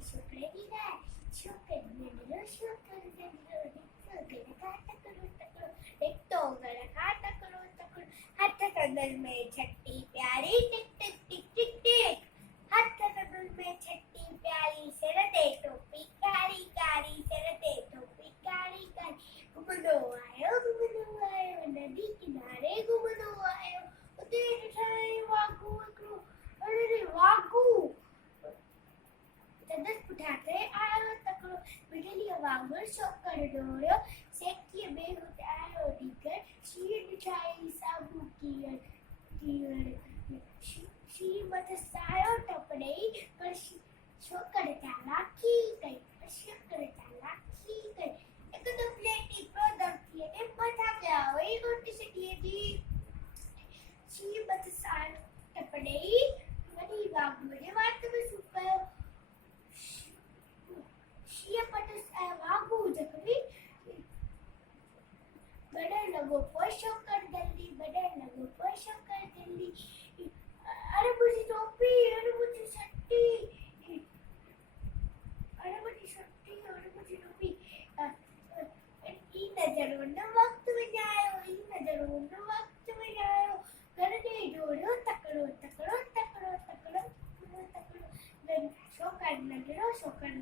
Chokar di gai, Chokar Nandhiro, Chokar Nandhiro, Chokar kata karo takaro, Chokar kata karo takaro, hath kadal mein chatti pyari, tik tik tik tik tik, hath kadal mein chatti pyari, sera de topi kari kari, sera de topi kari kari, gumano aayo, nadi kinare gumano aayo, utere thai wagu wagu, अरे वागू तदस उठाते आयो तकरो बिजली वागू shocker डोरो सेकिए बेहुत आयो दीकर शीर बिछाई साबू की मत सायो टपड़े पर शोकर चालाकी कई शोकर चालाकी कई एक तो प्लेटी पर दबती है मजा क्या वही रोटी से दिए दी शी मत सायो टपड़े Mari babu ne wat me super Shia patas babu jakri bada lago posho kar dalli bada lago posho kar dalli are mujhe topi are mujhe satti are mujhe topi in nazar unna waqt mein aayo in nazar unna waqt mein aayo karne doro takaro takaro takaro takaro takaro then Chokar Nandhiro Chokar